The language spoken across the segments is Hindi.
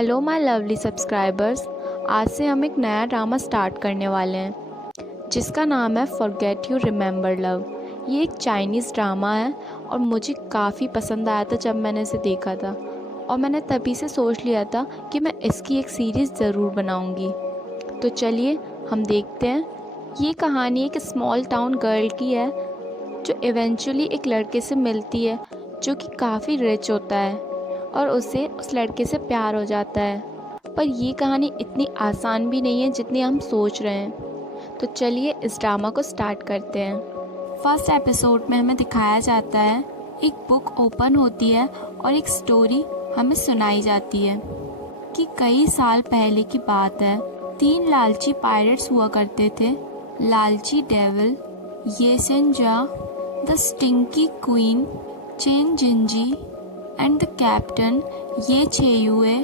Hello my lovely subscribers. आज से हम एक नया ड्रामा स्टार्ट करने वाले हैं जिसका नाम है फॉरगेट यू रिमेंबर लव। ये एक चाइनीज़ ड्रामा है और मुझे काफ़ी पसंद आया था जब मैंने इसे देखा था, और मैंने तभी से सोच लिया था कि मैं इसकी एक सीरीज़ ज़रूर बनाऊंगी। तो चलिए हम देखते हैं। ये कहानी एक स्मॉल टाउन गर्ल की है जो इवेंचुअली एक लड़के से मिलती है जो कि काफ़ी रिच होता है और उसे उस लड़के से प्यार हो जाता है। पर ये कहानी इतनी आसान भी नहीं है जितनी हम सोच रहे हैं। तो चलिए इस ड्रामा को स्टार्ट करते हैं। फर्स्ट एपिसोड में हमें दिखाया जाता है एक बुक ओपन होती है और एक स्टोरी हमें सुनाई जाती है कि कई साल पहले की बात है। 3 लालची पायरेट्स हुआ करते थे। लालची डेविल, ये सेंजा, द स्टिंकी क्वीन, चेन जिंजी एंड द कैप्टन, ये छेयुए।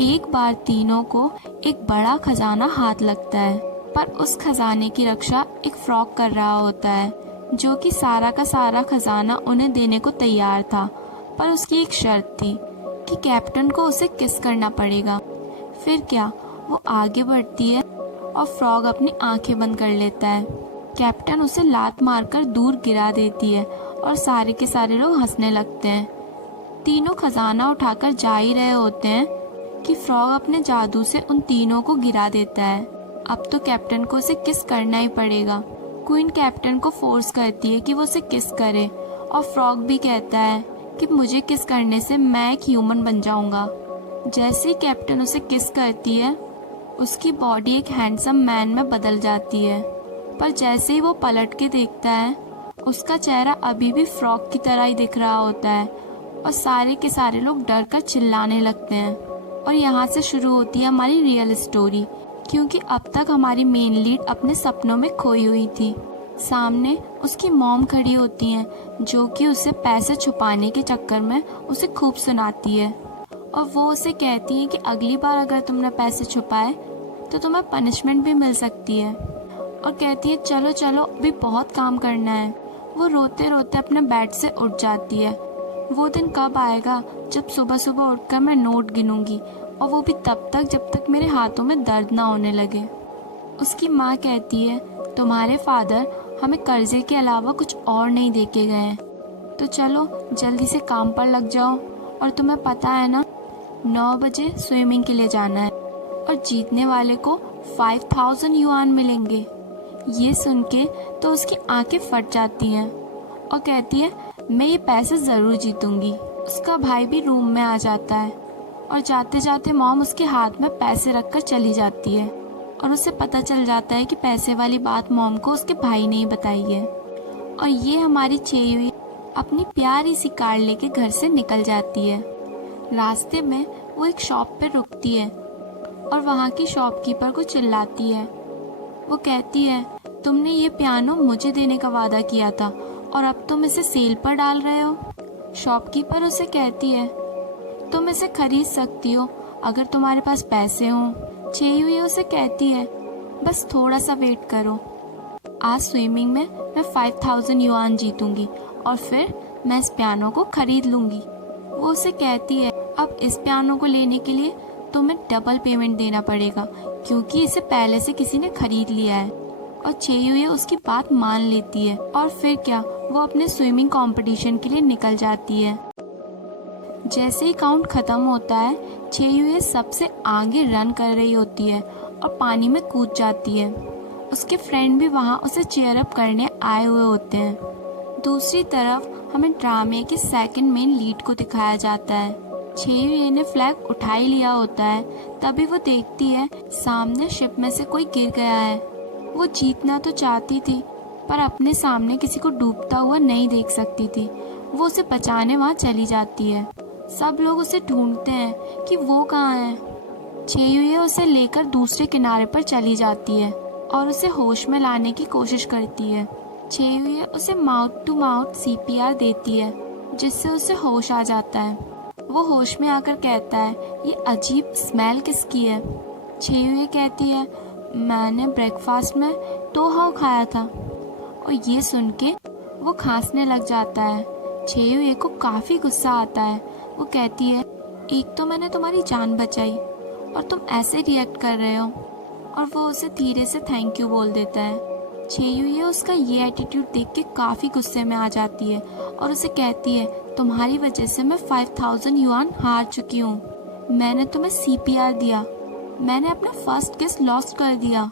एक बार तीनों को एक बड़ा खजाना हाथ लगता है, पर उस खजाने की रक्षा एक फ्रॉग कर रहा होता है जो कि सारा का सारा खजाना उन्हें देने को तैयार था। पर उसकी एक शर्त थी कि कैप्टन को उसे किस करना पड़ेगा। फिर क्या, वो आगे बढ़ती है और फ्रॉग अपनी आंखें बंद कर लेता है। कैप्टन उसे लात मारकर दूर गिरा देती है और सारे के सारे लोग हंसने लगते हैं। तीनों खजाना उठाकर जा ही रहे होते हैं कि फ्रॉग अपने जादू से उन तीनों को गिरा देता है। अब तो कैप्टन को उसे किस करना ही पड़ेगा। क्वीन कैप्टन को फोर्स करती है कि वो उसे किस करे, और फ्रॉग भी कहता है कि मुझे किस करने से मैं एक ह्यूमन बन जाऊंगा। जैसे ही कैप्टन उसे किस करती है, उसकी बॉडी एक हैंडसम मैन में बदल जाती है। पर जैसे ही वो पलट के देखता है, उसका चेहरा अभी भी फ्रॉग की तरह ही दिख रहा होता है और सारे के सारे लोग डर कर चिल्लाने लगते हैं। और यहाँ से शुरू होती है हमारी रियल स्टोरी, क्योंकि अब तक हमारी मेन लीड अपने सपनों में खोई हुई थी। सामने उसकी मॉम खड़ी होती हैं जो कि उसे पैसे छुपाने के चक्कर में उसे खूब सुनाती है, और वो उसे कहती है कि अगली बार अगर तुमने पैसे छुपाए तो तुम्हें पनिशमेंट भी मिल सकती है। और कहती है चलो चलो अभी बहुत काम करना है। वो रोते रोते अपने बेड से उठ जाती है। वो दिन कब आएगा जब सुबह सुबह उठकर मैं नोट गिनूंगी, और वो भी तब तक जब तक मेरे हाथों में दर्द ना होने लगे। उसकी माँ कहती है तुम्हारे फादर हमें कर्जे के अलावा कुछ और नहीं दे के गए हैं, तो चलो जल्दी से काम पर लग जाओ। और तुम्हें पता है ना, 9 बजे स्विमिंग के लिए जाना है और जीतने वाले को 5000 युआन मिलेंगे। ये सुन के तो उसकी आंखें फट जाती हैं और कहती है मैं ये पैसे ज़रूर जीतूंगी। उसका भाई भी रूम में आ जाता है और जाते जाते मॉम उसके हाथ में पैसे रखकर चली जाती है, और उसे पता चल जाता है कि पैसे वाली बात मॉम को उसके भाई ने ही बताई है। और ये हमारी छेयुई अपनी प्यारी सी कार लेके घर से निकल जाती है। रास्ते में वो एक शॉप पे रुकती है और वहाँ की शॉपकीपर को चिल्लाती है। वो कहती है तुमने ये पियानो मुझे देने का वादा किया था और अब तुम इसे सेल पर डाल रहे हो। शॉपकीपर उसे कहती है तुम इसे खरीद सकती हो अगर तुम्हारे पास पैसे हों। छेयुई उसे कहती है बस थोड़ा सा वेट करो, आज स्विमिंग में मैं 5000 युआन जीतूंगी और फिर मैं इस पियानो को खरीद लूंगी। वो उसे कहती है अब इस पियानो को लेने के लिए तुम्हें डबल पेमेंट देना पड़ेगा क्योंकि इसे पहले से किसी ने खरीद लिया है। और छेयुई उसकी बात मान लेती है, और फिर क्या, वो अपने स्विमिंग कंपटीशन के लिए निकल जाती है। जैसे ही काउंट खत्म होता है, छेयुई सबसे आगे रन कर रही होती है और पानी में कूद जाती है। उसके फ्रेंड भी वहाँ उसे चीयर अप करने आए हुए होते हैं। दूसरी तरफ हमें ड्रामे के सेकंड मेन लीड को दिखाया जाता है। छेयुई ने फ्लैग उठा ही लिया होता है, तभी वो देखती है सामने शिप में से कोई गिर गया है। वो जीतना तो चाहती थी पर अपने सामने किसी को डूबता हुआ नहीं देख सकती थी। वो उसे बचाने वहाँ चली जाती है। सब लोग उसे ढूंढते हैं कि वो कहाँ है। छेयुई उसे लेकर दूसरे किनारे पर चली जाती है और उसे होश में लाने की कोशिश करती है। छेयुई उसे माउथ टू माउथ सीपीआर देती है जिससे उसे होश आ जाता है। वो होश में आकर कहता है ये अजीब स्मेल किसकी है। छेयुई कहती है मैंने ब्रेकफास्ट में तोहाओ खाया था। और ये सुन के वो खांसने लग जाता है। छेयुई को काफ़ी गुस्सा आता है। वो कहती है एक तो मैंने तुम्हारी जान बचाई और तुम ऐसे रिएक्ट कर रहे हो। और वो उसे धीरे से थैंक यू बोल देता है। छेयुए उसका ये एटीट्यूड देख के काफ़ी गुस्से में आ जाती है और उसे कहती है, तुम्हारी वजह से मैं 5000 युआन हार चुकी हूँ। मैंने तुम्हें सीपीआर दिया, मैंने अपना फर्स्ट किस लॉस्ट कर दिया।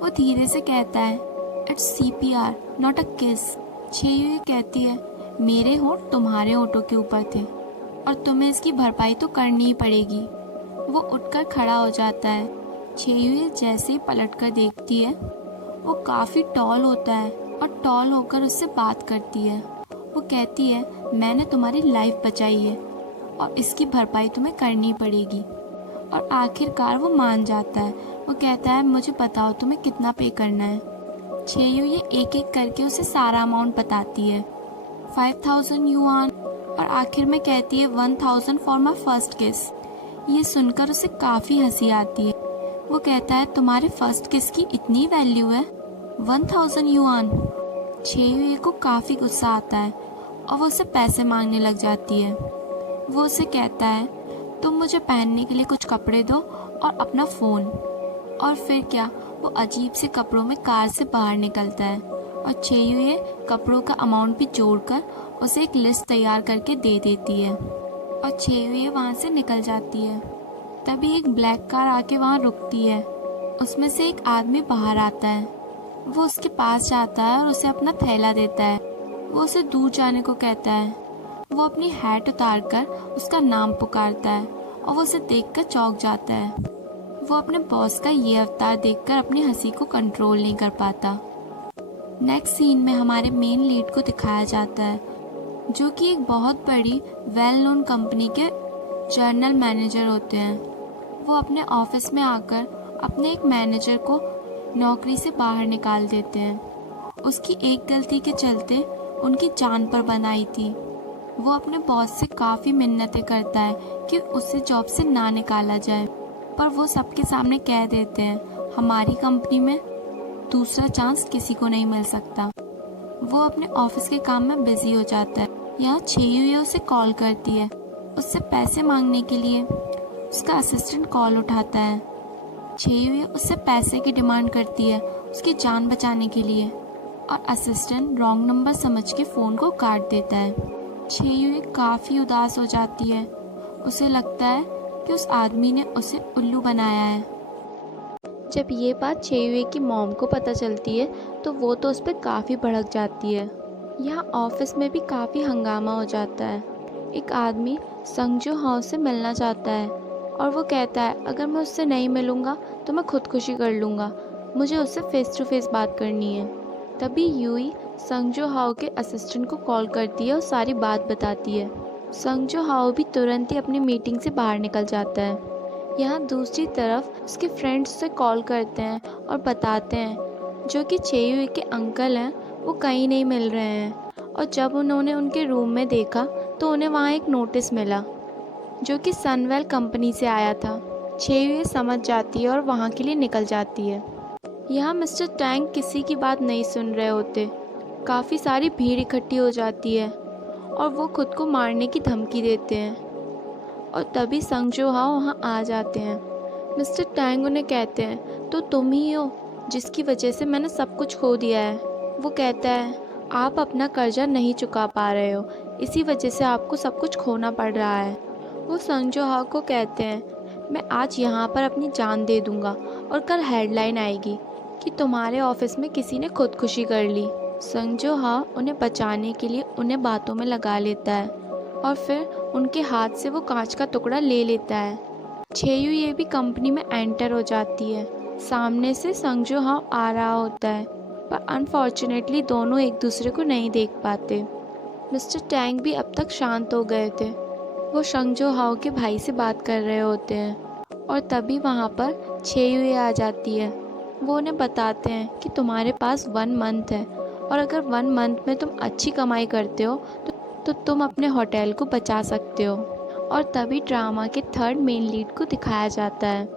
वो धीरे से कहता है, इट्स सीपीआर नॉट अ किस। छेयुए कहती है, मेरे होंठ तुम्हारे होठों के ऊपर थे और तुम्हें इसकी भरपाई तो करनी ही पड़ेगी। वो उठकर खड़ा हो जाता है। छेयुए जैसे ही पलटकर देखती है, वो काफ़ी टॉल होता है और टॉल होकर उससे बात करती है। वो कहती है, मैंने तुम्हारी लाइफ बचाई है और इसकी भरपाई तुम्हें करनी पड़ेगी। और आखिरकार वो मान जाता है। वो कहता है, मुझे बताओ तुम्हें कितना पे करना है। छेयुए एक एक करके उसे सारा अमाउंट बताती है, 5000 युआन, और आखिर में कहती है 1000 फॉर माई फर्स्ट किस। ये सुनकर उसे काफ़ी हंसी आती है। वो कहता है, तुम्हारे फर्स्ट किस की इतनी वैल्यू है, 1000 युआन। छेयुए को काफ़ी गुस्सा आता है और वो उसे पैसे मांगने लग जाती है। वो उसे कहता है, तुम मुझे पहनने के लिए कुछ कपड़े दो और अपना फ़ोन। और फिर क्या, वो अजीब से कपड़ों में कार से बाहर निकलता है और छेयुए कपड़ों का अमाउंट भी जोड़कर उसे एक लिस्ट तैयार करके दे देती है और छेयुए वहाँ से निकल जाती है। तभी एक ब्लैक कार आके वहाँ रुकती है। उसमें से एक आदमी बाहर आता है। वो उसके पास जाता है और उसे अपना थैला देता है। वो उसे दूर जाने को कहता है। वो अपनी हैट उतारकर उसका नाम पुकारता है और वो उसे देखकर चौंक जाता है। वो अपने बॉस का ये अवतार देखकर अपनी हंसी को कंट्रोल नहीं कर पाता। नेक्स्ट सीन में हमारे मेन लीड को दिखाया जाता है, जो कि एक बहुत बड़ी वेल नोन कंपनी के जर्नल मैनेजर होते हैं। वो अपने ऑफिस में आकर अपने एक मैनेजर को नौकरी से बाहर निकाल देते हैं। उसकी एक गलती के चलते उनकी जान पर बनाई थी। वो अपने बॉस से काफ़ी मिन्नतें करता है कि उसे जॉब से ना निकाला जाए, पर वो सबके सामने कह देते हैं, हमारी कंपनी में दूसरा चांस किसी को नहीं मिल सकता। वो अपने ऑफिस के काम में बिजी हो जाता है। यहाँ छेयुए उसे कॉल करती है उससे पैसे मांगने के लिए। उसका असिस्टेंट कॉल उठाता है। छेयुए उससे पैसे की डिमांड करती है उसकी जान बचाने के लिए, और असिस्टेंट रॉन्ग नंबर समझ के फ़ोन को काट देता है। छेयुए काफ़ी उदास हो जाती है। उसे लगता है कि उस आदमी ने उसे उल्लू बनाया है। जब ये बात छेयुए की मॉम को पता चलती है तो वो तो उस पर काफ़ी भड़क जाती है। यहाँ ऑफिस में भी काफ़ी हंगामा हो जाता है। एक आदमी संगजो हाउ से मिलना चाहता है और वो कहता है, अगर मैं उससे नहीं मिलूँगा तो मैं खुदकुशी कर लूँगा, मुझे उससे फेस टू फेस बात करनी है। तभी यूई संगजो हाउ के असिस्टेंट को कॉल करती है और सारी बात बताती है। संगजो हाउ भी तुरंत ही अपनी मीटिंग से बाहर निकल जाता है। यहाँ दूसरी तरफ उसके फ्रेंड्स से कॉल करते हैं और बताते हैं जो कि छेयुए के अंकल हैं वो कहीं नहीं मिल रहे हैं। और जब उन्होंने उनके रूम में देखा तो उन्हें वहाँ एक नोटिस मिला जो कि सनवेल कंपनी से आया था। छेयुए समझ जाती है और वहाँ के लिए निकल जाती है। यहाँ मिस्टर टैंग किसी की बात नहीं सुन रहे होते। काफ़ी सारी भीड़ इकट्ठी हो जाती है और वो खुद को मारने की धमकी देते हैं। और तभी संगजो हाउ वहाँ आ जाते हैं। मिस्टर टैंग उन्हें कहते हैं, तो तुम ही हो जिसकी वजह से मैंने सब कुछ खो दिया है। वो कहता है, आप अपना कर्जा नहीं चुका पा रहे हो, इसी वजह से आपको सब कुछ खोना पड़ रहा है। वो संगजो हाउ को कहते हैं, मैं आज यहाँ पर अपनी जान दे दूँगा और कल हेडलाइन आएगी कि तुम्हारे ऑफिस में किसी ने खुदकुशी कर ली। संगजो हाउ उन्हें बचाने के लिए उन्हें बातों में लगा लेता है और फिर उनके हाथ से वो कांच का टुकड़ा ले लेता है। छेयुए भी कंपनी में एंटर हो जाती है। सामने से संगजो हाउ आ रहा होता है, पर अनफॉर्चुनेटली दोनों एक दूसरे को नहीं देख पाते। मिस्टर टैंग भी अब तक शांत हो गए थे। वो संगजो हाउ के भाई से बात कर रहे होते हैं और तभी वहाँ पर छेयुए आ जाती है। वो उन्हें बताते हैं कि तुम्हारे पास 1 मंथ है और अगर 1 मंथ में तुम अच्छी कमाई करते हो तो तुम अपने होटल को बचा सकते हो। और तभी ड्रामा के थर्ड मेन लीड को दिखाया जाता है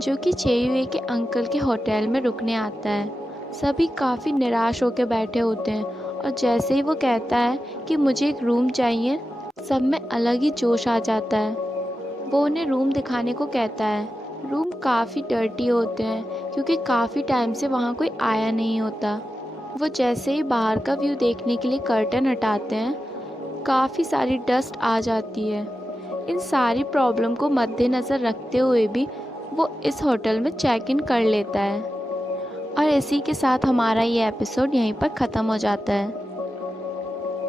जो कि छेयुए के अंकल के होटल में रुकने आता है। सभी काफ़ी निराश होकर बैठे होते हैं और जैसे ही वो कहता है कि मुझे एक रूम चाहिए, सब में अलग ही जोश आ जाता है। वो उन्हें रूम दिखाने को कहता है। रूम काफ़ी डर्टी होते हैं क्योंकि काफ़ी टाइम से वहाँ कोई आया नहीं होता। वो जैसे ही बाहर का व्यू देखने के लिए कर्टन हटाते हैं, काफ़ी सारी डस्ट आ जाती है। इन सारी प्रॉब्लम को मद्देनज़र रखते हुए भी वो इस होटल में चेक इन कर लेता है। और इसी के साथ हमारा ये एपिसोड यहीं पर ख़त्म हो जाता है।